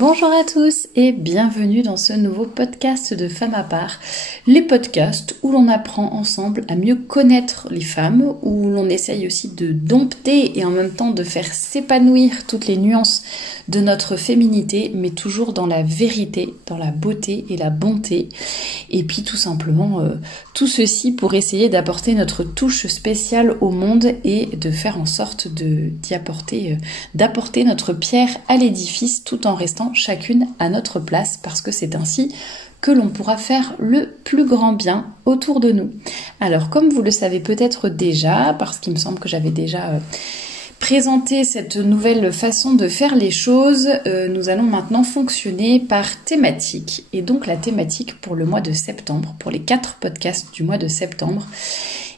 Bonjour à tous et bienvenue dans ce nouveau podcast de Femmes à part. Les podcasts où l'on apprend ensemble à mieux connaître les femmes, où l'on essaye aussi de dompter et en même temps de faire s'épanouir toutes les nuances de notre féminité, mais toujours dans la vérité, dans la beauté et la bonté. Et puis tout simplement, tout ceci pour essayer d'apporter notre touche spéciale au monde et de faire en sorte d'apporter notre pierre à l'édifice tout en restant chacune à notre place, parce que c'est ainsi que l'on pourra faire le plus grand bien autour de nous. Alors comme vous le savez peut-être déjà, parce qu'il me semble que j'avais déjà présenté cette nouvelle façon de faire les choses, nous allons maintenant fonctionner par thématique. Et donc la thématique pour le mois de septembre, pour les 4 podcasts du mois de septembre,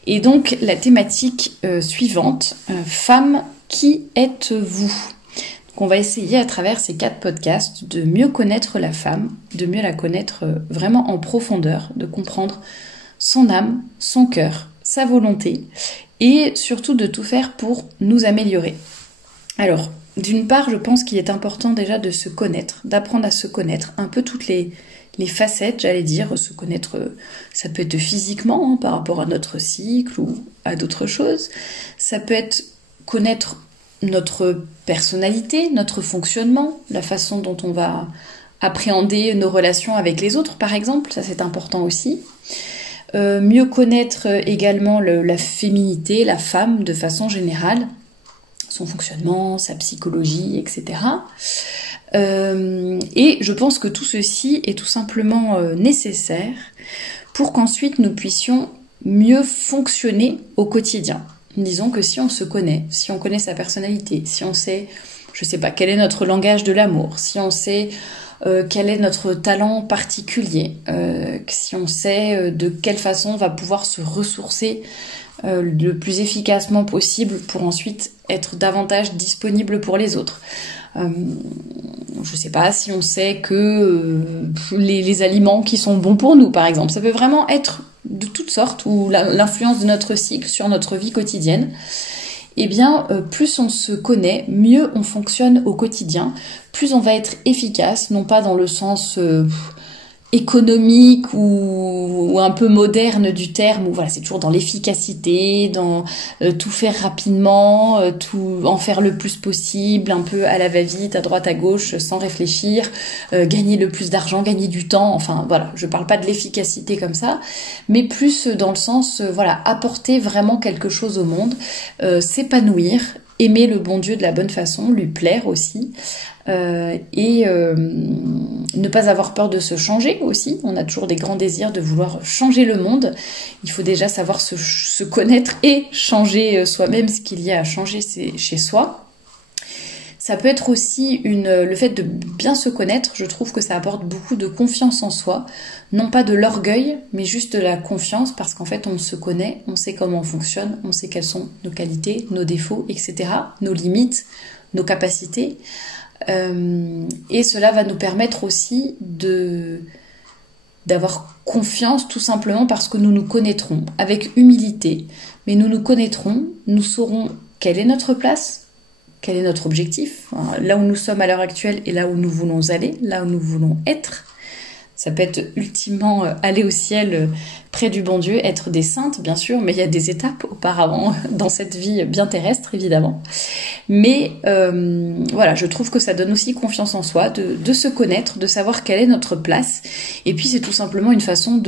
et donc la thématique suivante, Femmes, qui êtes-vous ? On va essayer à travers ces 4 podcasts de mieux connaître la femme, de mieux la connaître vraiment en profondeur, de comprendre son âme, son cœur, sa volonté et surtout de tout faire pour nous améliorer. Alors, d'une part, je pense qu'il est important déjà de se connaître, d'apprendre à se connaître un peu toutes les facettes, j'allais dire, se connaître, ça peut être physiquement par rapport à notre cycle ou à d'autres choses, ça peut être connaître notre personnalité, notre fonctionnement, la façon dont on va appréhender nos relations avec les autres, par exemple, ça c'est important aussi. Mieux connaître également la féminité, la femme de façon générale, son fonctionnement, sa psychologie, etc. Et je pense que tout ceci est tout simplement nécessaire pour qu'ensuite nous puissions mieux fonctionner au quotidien. Disons que si on se connaît, si on connaît sa personnalité, si on sait, je sais pas, quel est notre langage de l'amour, si on sait quel est notre talent particulier, si on sait de quelle façon on va pouvoir se ressourcer le plus efficacement possible pour ensuite être davantage disponible pour les autres. Je sais pas, si on sait que les aliments qui sont bons pour nous, par exemple, ça peut vraiment être de toutes sortes, ou l'influence de notre cycle sur notre vie quotidienne. Eh bien, plus on se connaît, mieux on fonctionne au quotidien, plus on va être efficace, non pas dans le sens économique ou un peu moderne du terme, où voilà, c'est toujours dans l'efficacité, dans tout faire rapidement, tout en faire le plus possible, un peu à la va-vite, à droite à gauche, sans réfléchir, gagner le plus d'argent, gagner du temps, enfin voilà, je parle pas de l'efficacité comme ça, mais plus dans le sens, voilà, apporter vraiment quelque chose au monde, s'épanouir, aimer le bon Dieu de la bonne façon, lui plaire aussi, et ne pas avoir peur de se changer aussi. On a toujours des grands désirs de vouloir changer le monde. Il faut déjà savoir se connaître et changer soi-même ce qu'il y a à changer chez soi. Ça peut être aussi le fait de bien se connaître. Je trouve que ça apporte beaucoup de confiance en soi. Non pas de l'orgueil, mais juste de la confiance, parce qu'en fait on se connaît, on sait comment on fonctionne, on sait quelles sont nos qualités, nos défauts, etc., nos limites, nos capacités. Et cela va nous permettre aussi d'avoir confiance, tout simplement parce que nous nous connaîtrons avec humilité, mais nous nous connaîtrons, nous saurons quelle est notre place, quel est notre objectif, là où nous sommes à l'heure actuelle et là où nous voulons aller, là où nous voulons être. Ça peut être ultimement aller au ciel près du bon Dieu, être des saintes bien sûr, mais il y a des étapes auparavant dans cette vie bien terrestre évidemment. Mais voilà, je trouve que ça donne aussi confiance en soi, de se connaître, de savoir quelle est notre place. Et puis c'est tout simplement une façon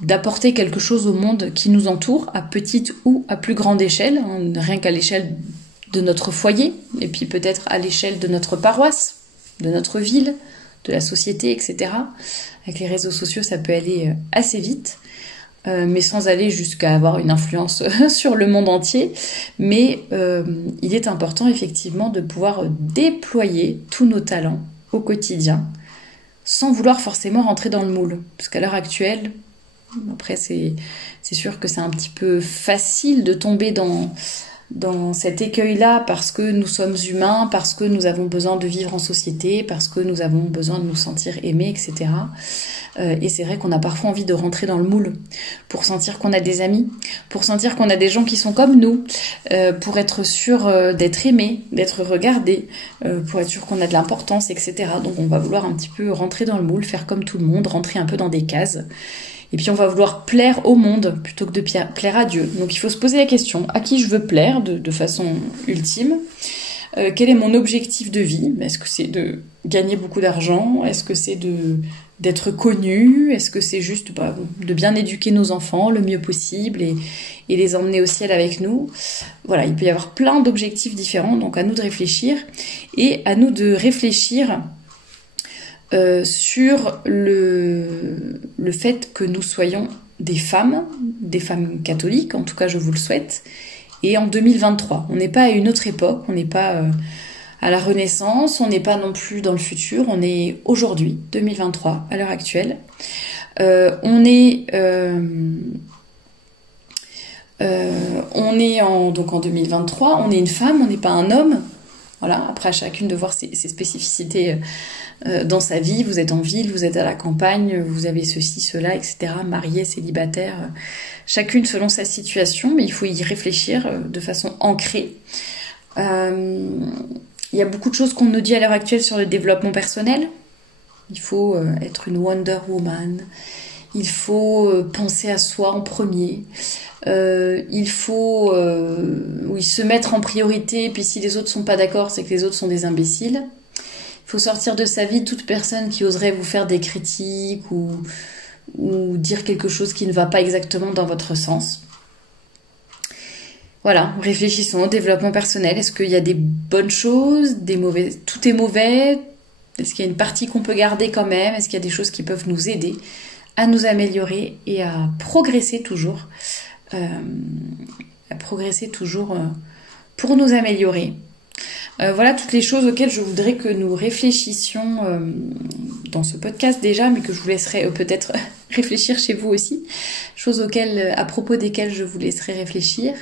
d'apporter quelque chose au monde qui nous entoure, à petite ou à plus grande échelle, rien qu'à l'échelle de notre foyer, et puis peut-être à l'échelle de notre paroisse, de notre ville, de la société, etc. Avec les réseaux sociaux, ça peut aller assez vite, mais sans aller jusqu'à avoir une influence sur le monde entier. Mais il est important, effectivement, de pouvoir déployer tous nos talents au quotidien, sans vouloir forcément rentrer dans le moule. Parce qu'à l'heure actuelle, après, c'est sûr que c'est un petit peu facile de tomber dans cet écueil-là, parce que nous sommes humains, parce que nous avons besoin de vivre en société, parce que nous avons besoin de nous sentir aimés, etc. Et c'est vrai qu'on a parfois envie de rentrer dans le moule pour sentir qu'on a des amis, pour sentir qu'on a des gens qui sont comme nous, pour être sûr d'être aimé, d'être regardé, pour être sûr qu'on a de l'importance, etc. Donc on va vouloir un petit peu rentrer dans le moule, faire comme tout le monde, rentrer un peu dans des cases. Et puis on va vouloir plaire au monde plutôt que de plaire à Dieu. Donc il faut se poser la question, à qui je veux plaire de façon ultime ? Quel est mon objectif de vie ? Est-ce que c'est de gagner beaucoup d'argent ? Est-ce que c'est d'être connu ? Est-ce que c'est juste de bien éduquer nos enfants le mieux possible et les emmener au ciel avec nous ? Voilà, il peut y avoir plein d'objectifs différents, donc à nous de réfléchir. Et à nous de réfléchir sur le fait que nous soyons des femmes catholiques, en tout cas je vous le souhaite, et en 2023. On n'est pas à une autre époque, on n'est pas à la Renaissance, on n'est pas non plus dans le futur, on est aujourd'hui, 2023, à l'heure actuelle. On est donc en 2023, on est une femme, on n'est pas un homme. Voilà, après à chacune de voir ses spécificités dans sa vie. Vous êtes en ville, vous êtes à la campagne, vous avez ceci, cela, etc. Marié, célibataire, chacune selon sa situation, mais il faut y réfléchir de façon ancrée. Il y a beaucoup de choses qu'on nous dit à l'heure actuelle sur le développement personnel. Il faut être une Wonder Woman. Il faut penser à soi en premier. Il faut se mettre en priorité. Puis si les autres sont pas d'accord, c'est que les autres sont des imbéciles. Il faut sortir de sa vie toute personne qui oserait vous faire des critiques ou dire quelque chose qui ne va pas exactement dans votre sens. Voilà, réfléchissons au développement personnel. Est-ce qu'il y a des bonnes choses, des mauvaises ? Tout est mauvais ? Est-ce qu'il y a une partie qu'on peut garder quand même ? Est-ce qu'il y a des choses qui peuvent nous aider à nous améliorer et à progresser toujours pour nous améliorer. Voilà toutes les choses auxquelles je voudrais que nous réfléchissions dans ce podcast déjà, mais que je vous laisserai peut-être réfléchir chez vous aussi. Choses à propos desquelles je vous laisserai réfléchir.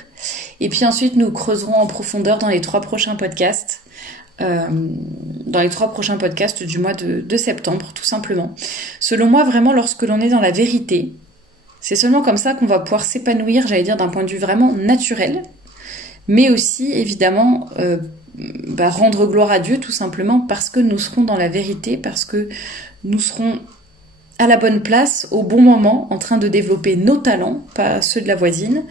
Et puis ensuite, nous creuserons en profondeur dans les 3 prochains podcasts. Du mois de septembre, tout simplement. Selon moi, vraiment, lorsque l'on est dans la vérité, c'est seulement comme ça qu'on va pouvoir s'épanouir, j'allais dire, d'un point de vue vraiment naturel, mais aussi, évidemment, rendre gloire à Dieu, tout simplement, parce que nous serons dans la vérité, parce que nous serons à la bonne place, au bon moment, en train de développer nos talents, pas ceux de la voisine,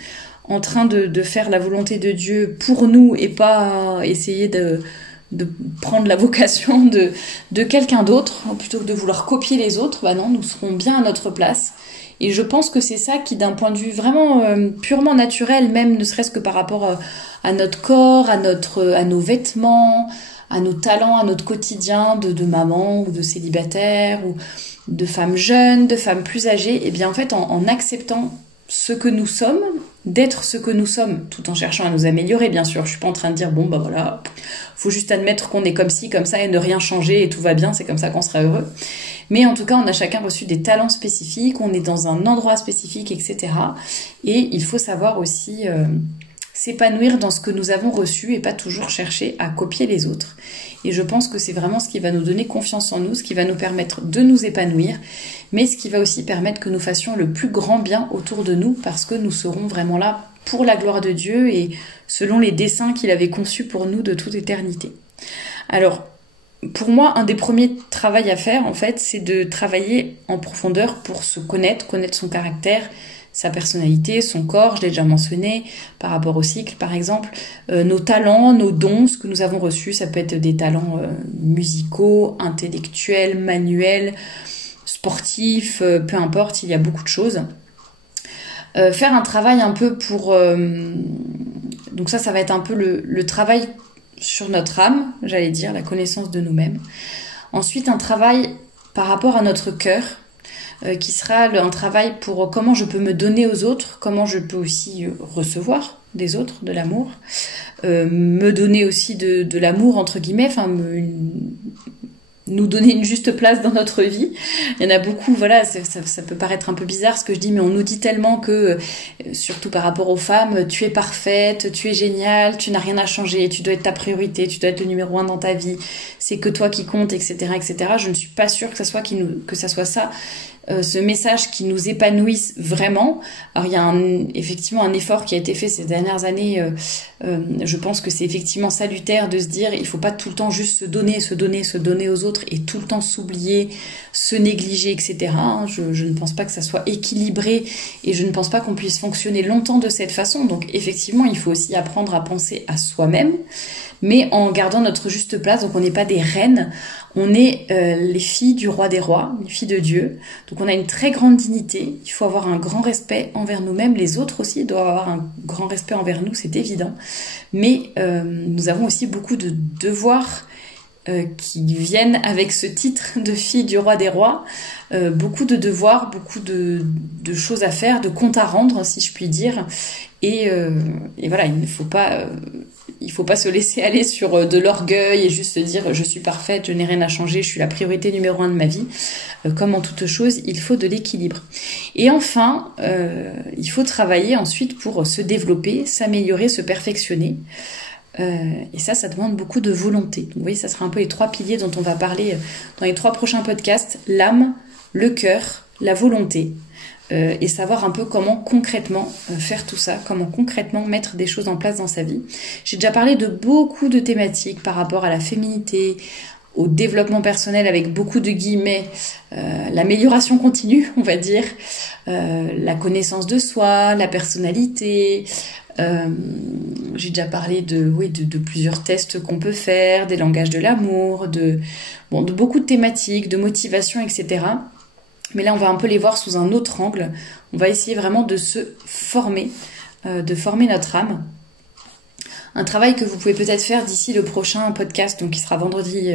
en train de faire la volonté de Dieu pour nous et pas essayer de prendre la vocation de quelqu'un d'autre, plutôt que de vouloir copier les autres. Non, nous serons bien à notre place. Et je pense que c'est ça qui, d'un point de vue vraiment purement naturel, même ne serait-ce que par rapport à notre corps, à nos vêtements, à nos talents, à notre quotidien de maman ou de célibataire ou de femmes jeunes, de femmes plus âgées, et bien en fait en acceptant ce que nous sommes, d'être ce que nous sommes, tout en cherchant à nous améliorer, bien sûr. Je suis pas en train de dire, voilà, faut juste admettre qu'on est comme ci, comme ça, et ne rien changer, et tout va bien, c'est comme ça qu'on sera heureux. Mais en tout cas, on a chacun reçu des talents spécifiques, on est dans un endroit spécifique, etc. Et il faut savoir aussi s'épanouir dans ce que nous avons reçu, et pas toujours chercher à copier les autres. Et je pense que c'est vraiment ce qui va nous donner confiance en nous, ce qui va nous permettre de nous épanouir, mais ce qui va aussi permettre que nous fassions le plus grand bien autour de nous, parce que nous serons vraiment là pour la gloire de Dieu et selon les desseins qu'il avait conçus pour nous de toute éternité. Alors, pour moi, un des premiers travaux à faire, en fait, c'est de travailler en profondeur pour se connaître son caractère, sa personnalité, son corps, je l'ai déjà mentionné, par rapport au cycle par exemple, nos talents, nos dons, ce que nous avons reçu, ça peut être des talents musicaux, intellectuels, manuels, sportifs, peu importe, il y a beaucoup de choses. Faire un travail un peu pour... donc ça va être un peu le travail sur notre âme, j'allais dire, la connaissance de nous-mêmes. Ensuite, un travail par rapport à notre cœur, qui sera un travail pour comment je peux me donner aux autres, comment je peux aussi recevoir des autres, de l'amour, me donner aussi de l'amour, entre guillemets, nous donner une juste place dans notre vie. Il y en a beaucoup, voilà, ça peut paraître un peu bizarre ce que je dis, mais on nous dit tellement que, surtout par rapport aux femmes, tu es parfaite, tu es géniale, tu n'as rien à changer, tu dois être ta priorité, tu dois être le numéro 1 dans ta vie, c'est que toi qui compte, etc., etc. Je ne suis pas sûre que ça soit ça ce message qui nous épanouisse vraiment. Alors il y a effectivement un effort qui a été fait ces dernières années. Je pense que c'est effectivement salutaire de se dire il faut pas tout le temps juste se donner aux autres et tout le temps s'oublier, se négliger, etc. Je ne pense pas que ça soit équilibré et je ne pense pas qu'on puisse fonctionner longtemps de cette façon. Donc effectivement, il faut aussi apprendre à penser à soi-même, mais en gardant notre juste place. Donc on n'est pas des reines, on est les filles du roi des rois, les filles de Dieu. Donc on a une très grande dignité, il faut avoir un grand respect envers nous-mêmes, les autres aussi doivent avoir un grand respect envers nous, c'est évident. Mais nous avons aussi beaucoup de devoirs qui viennent avec ce titre de fille du roi des rois, beaucoup de devoirs, beaucoup de choses à faire, de comptes à rendre, si je puis dire. Et voilà, il ne faut pas... il faut pas se laisser aller sur de l'orgueil et juste se dire je suis parfaite, je n'ai rien à changer, je suis la priorité numéro 1 de ma vie. Comme en toute chose, il faut de l'équilibre. Et enfin, il faut travailler ensuite pour se développer, s'améliorer, se perfectionner. Et ça demande beaucoup de volonté. Donc, vous voyez, ça sera un peu les 3 piliers dont on va parler dans les 3 prochains podcasts. L'âme, le cœur, la volonté. Et savoir un peu comment concrètement faire tout ça, comment concrètement mettre des choses en place dans sa vie. J'ai déjà parlé de beaucoup de thématiques par rapport à la féminité, au développement personnel avec beaucoup de guillemets, l'amélioration continue, on va dire, la connaissance de soi, la personnalité. J'ai déjà parlé de plusieurs tests qu'on peut faire, des langages de l'amour, de beaucoup de thématiques, de motivation, etc. Mais là, on va un peu les voir sous un autre angle. On va essayer vraiment de se former, de former notre âme. Un travail que vous pouvez peut-être faire d'ici le prochain podcast, donc qui sera vendredi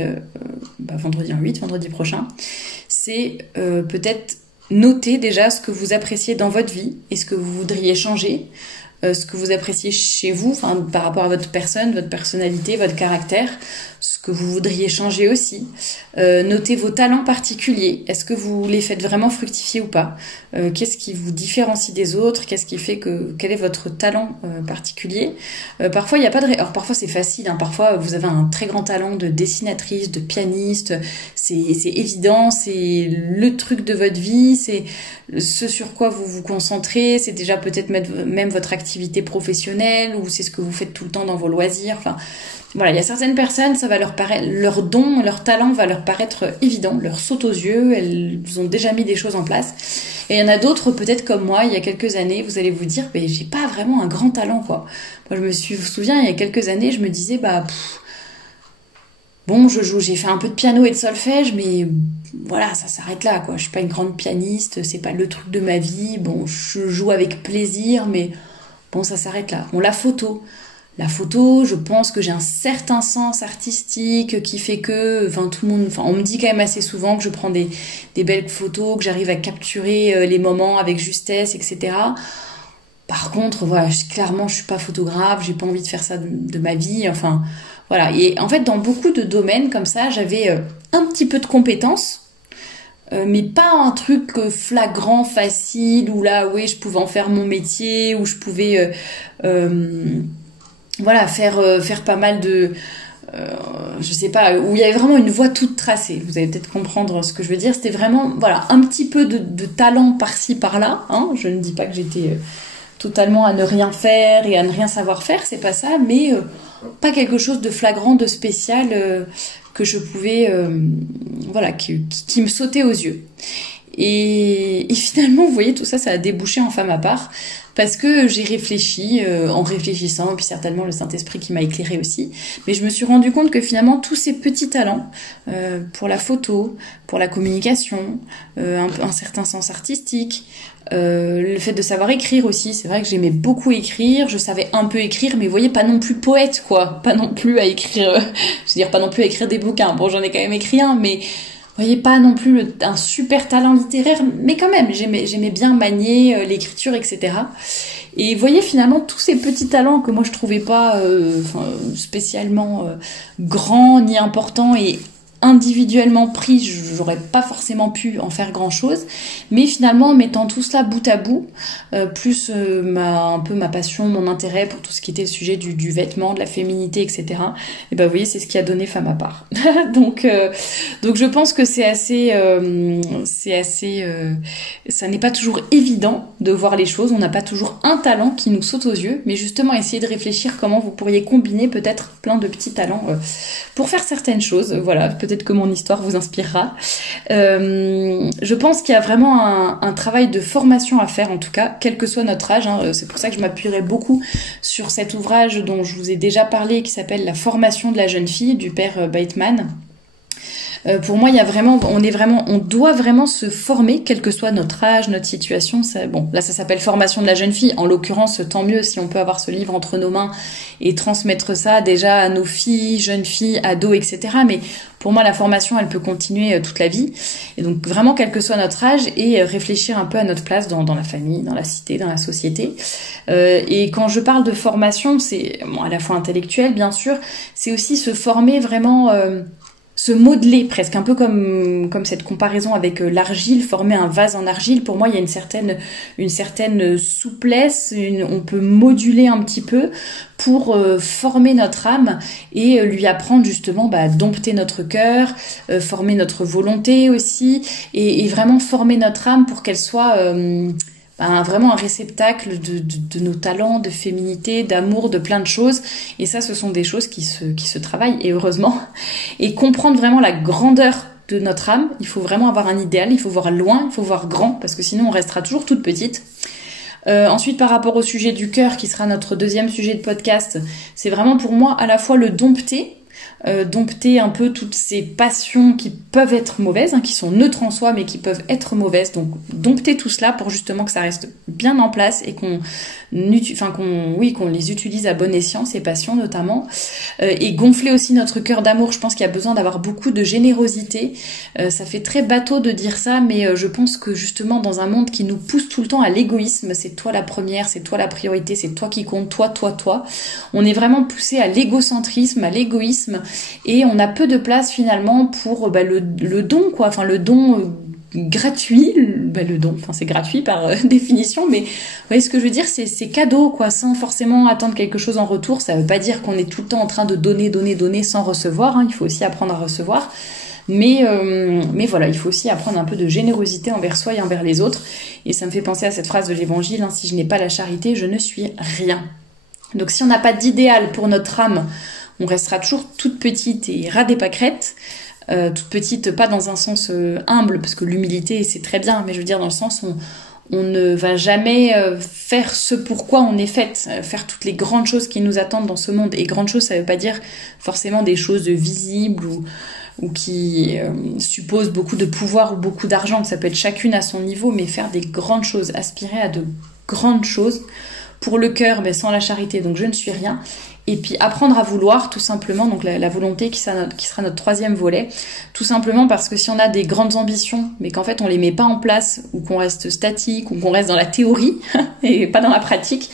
8, vendredi prochain, c'est peut-être noter déjà ce que vous appréciez dans votre vie et ce que vous voudriez changer, ce que vous appréciez chez vous, par rapport à votre personne, votre personnalité, votre caractère, ce que vous voudriez changer aussi. Notez vos talents particuliers. Est-ce que vous les faites vraiment fructifier ou pas? Qu'est-ce qui vous différencie des autres? Quel est votre talent particulier? Parfois, il n'y a pas de... Alors, parfois, c'est facile. Parfois, vous avez un très grand talent de dessinatrice, de pianiste. C'est évident. C'est le truc de votre vie. C'est ce sur quoi vous vous concentrez. C'est déjà peut-être même votre activité professionnelle ou c'est ce que vous faites tout le temps dans vos loisirs. Voilà, il y a certaines personnes, ça va leur paraître, leur don, leur talent va leur paraître évident, leur saute aux yeux, elles ont déjà mis des choses en place. Et il y en a d'autres, peut-être comme moi, il y a quelques années, vous allez vous dire, j'ai pas vraiment un grand talent, quoi. Moi, je me souviens, il y a quelques années, je me disais, j'ai fait un peu de piano et de solfège, mais voilà, ça s'arrête là, quoi. Je suis pas une grande pianiste, c'est pas le truc de ma vie. Bon, je joue avec plaisir, mais bon, ça s'arrête là. Bon, la photo, je pense que j'ai un certain sens artistique qui fait que, tout le monde, on me dit quand même assez souvent que je prends des belles photos, que j'arrive à capturer les moments avec justesse, etc. Par contre, voilà, clairement, je suis pas photographe, j'ai pas envie de faire ça de ma vie, voilà. Et en fait, dans beaucoup de domaines comme ça, j'avais un petit peu de compétences, mais pas un truc flagrant, facile, où là, oui, je pouvais en faire mon métier, où je pouvais... faire pas mal de... je sais pas, où il y avait vraiment une voie toute tracée. Vous allez peut-être comprendre ce que je veux dire. C'était vraiment, un petit peu de talent par-ci, par-là. Je ne dis pas que j'étais totalement à ne rien faire et à ne rien savoir faire, c'est pas ça, mais pas quelque chose de flagrant, de spécial que je pouvais... qui me sautait aux yeux. Et finalement, vous voyez, tout ça, ça a débouché en femme à part, parce que j'ai réfléchi, en réfléchissant, et puis certainement le Saint-Esprit qui m'a éclairé aussi, mais je me suis rendu compte que finalement, tous ces petits talents, pour la photo, pour la communication, un certain sens artistique, le fait de savoir écrire aussi, c'est vrai que j'aimais beaucoup écrire, je savais un peu écrire, mais vous voyez, pas non plus poète, quoi, pas non plus à écrire, pas non plus à écrire des bouquins, bon, j'en ai quand même écrit un, mais... Vous voyez, pas non plus un super talent littéraire, mais quand même, j'aimais bien manier l'écriture, etc. Et vous voyez, finalement, tous ces petits talents que moi je trouvais pas spécialement grands ni importants et individuellement pris, j'aurais pas forcément pu en faire grand chose, mais finalement en mettant tout cela bout à bout, plus un peu ma passion, mon intérêt pour tout ce qui était le sujet du vêtement, de la féminité, etc. Et ben vous voyez, c'est ce qui a donné femme à part. donc je pense que c'est assez, ça n'est pas toujours évident de voir les choses. On n'a pas toujours un talent qui nous saute aux yeux, mais justement essayer de réfléchir comment vous pourriez combiner peut-être plein de petits talents pour faire certaines choses. Voilà, peut-être que mon histoire vous inspirera. Je pense qu'il y a vraiment un travail de formation à faire, en tout cas, quel que soit notre âge. C'est pour ça que je m'appuierai beaucoup sur cet ouvrage dont je vous ai déjà parlé, qui s'appelle La formation de la jeune fille, du père Bateman. Pour moi, on doit vraiment se former, quel que soit notre âge, notre situation. Là, ça s'appelle formation de la jeune fille. En l'occurrence, tant mieux si on peut avoir ce livre entre nos mains et transmettre ça déjà à nos filles, jeunes filles, ados, etc. Mais pour moi, la formation, elle peut continuer toute la vie. Et donc, vraiment, quel que soit notre âge, et réfléchir un peu à notre place dans la famille, dans la cité, dans la société. Et quand je parle de formation, c'est à la fois intellectuelle, bien sûr, c'est aussi se former vraiment... se modeler presque, un peu comme cette comparaison avec l'argile, former un vase en argile. Pour moi, il y a une certaine souplesse, on peut moduler un petit peu pour former notre âme et lui apprendre justement à dompter notre cœur, former notre volonté aussi, et vraiment former notre âme pour qu'elle soit... vraiment un réceptacle de nos talents, de féminité, d'amour, de plein de choses. Et ça, ce sont des choses qui se travaillent, et heureusement. Et comprendre vraiment la grandeur de notre âme. Il faut vraiment avoir un idéal, il faut voir loin, il faut voir grand, parce que sinon on restera toujours toute petite. Ensuite, par rapport au sujet du cœur, qui sera notre deuxième sujet de podcast, c'est vraiment pour moi à la fois le dompter un peu toutes ces passions qui peuvent être mauvaises, qui sont neutres en soi mais qui peuvent être mauvaises, donc dompter tout cela pour justement que ça reste bien en place et qu'on les utilise à bon escient, ces passions notamment, et gonfler aussi notre cœur d'amour. Je pense qu'il y a besoin d'avoir beaucoup de générosité. Ça fait très bateau de dire ça, mais je pense que justement dans un monde qui nous pousse tout le temps à l'égoïsme, c'est toi la première, c'est toi la priorité, c'est toi qui compte, toi, on est vraiment poussé à l'égocentrisme, à l'égoïsme, et on a peu de place finalement pour le don, quoi, enfin le don gratuit, le don, enfin c'est gratuit par définition, mais vous voyez ce que je veux dire, c'est cadeau, quoi, sans forcément attendre quelque chose en retour. Ça veut pas dire qu'on est tout le temps en train de donner sans recevoir, il faut aussi apprendre à recevoir. Mais voilà, il faut aussi apprendre un peu de générosité envers soi et envers les autres. Et ça me fait penser à cette phrase de l'Évangile, si je n'ai pas la charité, je ne suis rien. Donc si on n'a pas d'idéal pour notre âme, on restera toujours toute petite et ras des pâquerettes. Toute petite, pas dans un sens humble, parce que l'humilité c'est très bien, mais je veux dire dans le sens où on ne va jamais faire ce pourquoi on est faite, faire toutes les grandes choses qui nous attendent dans ce monde. Et grandes choses, ça veut pas dire forcément des choses visibles ou qui supposent beaucoup de pouvoir ou beaucoup d'argent. Ça peut être chacune à son niveau, mais faire des grandes choses, aspirer à de grandes choses. Pour le cœur, mais sans la charité, donc je ne suis rien. Et puis apprendre à vouloir, tout simplement, donc la volonté qui sera notre troisième volet, tout simplement parce que si on a des grandes ambitions, mais qu'en fait on les met pas en place, ou qu'on reste statique, ou qu'on reste dans la théorie, et pas dans la pratique,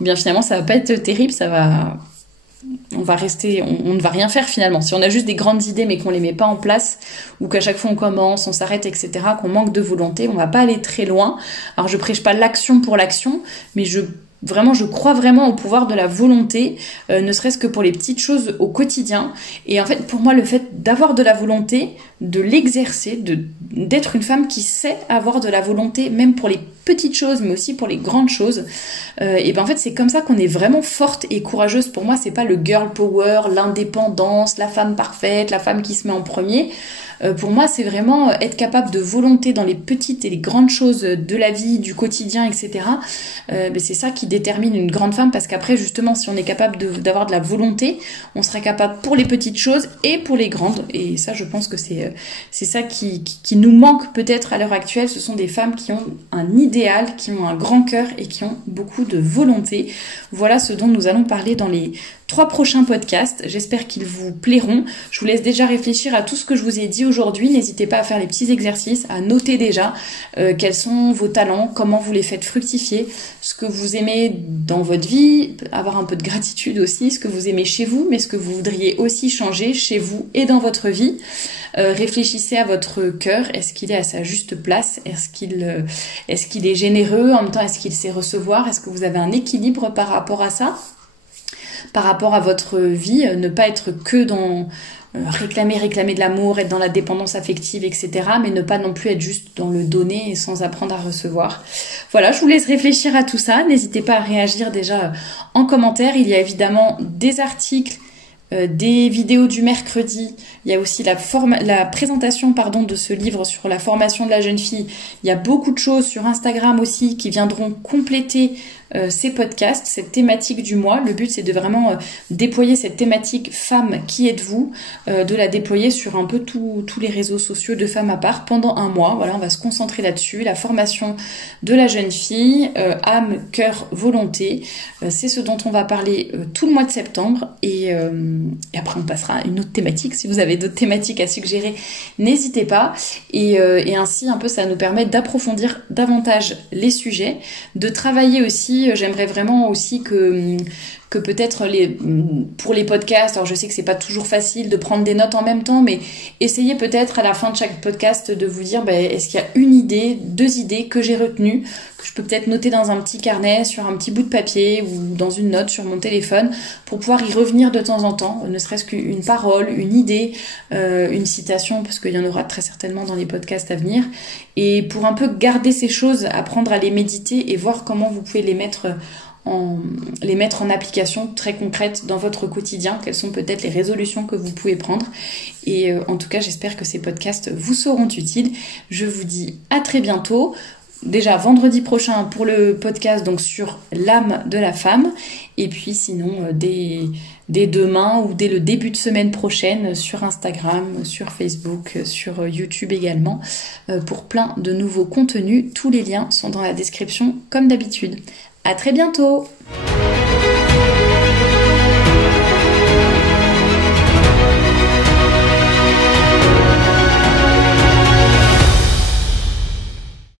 eh bien finalement ça va pas être terrible, on ne va rien faire finalement. Si on a juste des grandes idées mais qu'on les met pas en place, ou qu'à chaque fois on commence, on s'arrête, etc., qu'on manque de volonté, on va pas aller très loin. Alors je prêche pas l'action pour l'action, mais je crois vraiment au pouvoir de la volonté, ne serait-ce que pour les petites choses au quotidien. Et en fait, pour moi, le fait d'avoir de la volonté, de l'exercer, d'être une femme qui sait avoir de la volonté, même pour les petites choses, mais aussi pour les grandes choses, et ben en fait, c'est comme ça qu'on est vraiment forte et courageuse. Pour moi, c'est pas le girl power, l'indépendance, la femme parfaite, la femme qui se met en premier. Pour moi, c'est vraiment être capable de volonté dans les petites et les grandes choses de la vie, du quotidien, etc. C'est ça qui détermine une grande femme, parce qu'après, justement, si on est capable d'avoir de la volonté, on serait capable pour les petites choses et pour les grandes. Et ça, je pense que c'est ça qui nous manque peut-être à l'heure actuelle. Ce sont des femmes qui ont un idéal, qui ont un grand cœur et qui ont beaucoup de volonté. Voilà ce dont nous allons parler dans les 3 prochains podcasts. J'espère qu'ils vous plairont. Je vous laisse déjà réfléchir à tout ce que je vous ai dit aujourd'hui, n'hésitez pas à faire les petits exercices, à noter déjà quels sont vos talents, comment vous les faites fructifier, ce que vous aimez dans votre vie, avoir un peu de gratitude aussi, ce que vous aimez chez vous, mais ce que vous voudriez aussi changer chez vous et dans votre vie. Réfléchissez à votre cœur, est-ce qu'il est à sa juste place, est-ce qu'il est généreux, en même temps est-ce qu'il sait recevoir, est-ce que vous avez un équilibre par rapport à ça, par rapport à votre vie, ne pas être que dans réclamer de l'amour, être dans la dépendance affective, etc. Mais ne pas non plus être juste dans le donner et sans apprendre à recevoir. Voilà, je vous laisse réfléchir à tout ça. N'hésitez pas à réagir déjà en commentaire. Il y a évidemment des articles, des vidéos du mercredi. Il y a aussi la présentation de ce livre sur la formation de la jeune fille. Il y a beaucoup de choses sur Instagram aussi qui viendront compléter ces podcasts, cette thématique du mois. Le but, c'est de vraiment déployer cette thématique femme, qui êtes-vous, de la déployer sur un peu tous les réseaux sociaux de Femmes à part pendant un mois. Voilà, on va se concentrer là-dessus. La formation de la jeune fille, âme, cœur, volonté. C'est ce dont on va parler tout le mois de septembre. Et après, on passera à une autre thématique. Si vous avez d'autres thématiques à suggérer, n'hésitez pas. Et ainsi, un peu, ça nous permet d'approfondir davantage les sujets, de travailler aussi. J'aimerais vraiment aussi que peut-être pour les podcasts, alors je sais que c'est pas toujours facile de prendre des notes en même temps, mais essayez peut-être à la fin de chaque podcast de vous dire est-ce qu'il y a une idée, 2 idées que j'ai retenues, que je peux peut-être noter dans un petit carnet, sur un petit bout de papier ou dans une note sur mon téléphone, pour pouvoir y revenir de temps en temps, ne serait-ce qu'une parole, une idée, une citation, parce qu'il y en aura très certainement dans les podcasts à venir, et pour un peu garder ces choses, apprendre à les méditer et voir comment vous pouvez les mettre en application très concrète dans votre quotidien, quelles sont peut-être les résolutions que vous pouvez prendre. Et en tout cas, j'espère que ces podcasts vous seront utiles. Je vous dis à très bientôt. Déjà vendredi prochain pour le podcast donc sur l'âme de la femme, et puis sinon dès demain ou dès le début de semaine prochaine sur Instagram, sur Facebook, sur YouTube également, pour plein de nouveaux contenus. Tous les liens sont dans la description comme d'habitude. À très bientôt!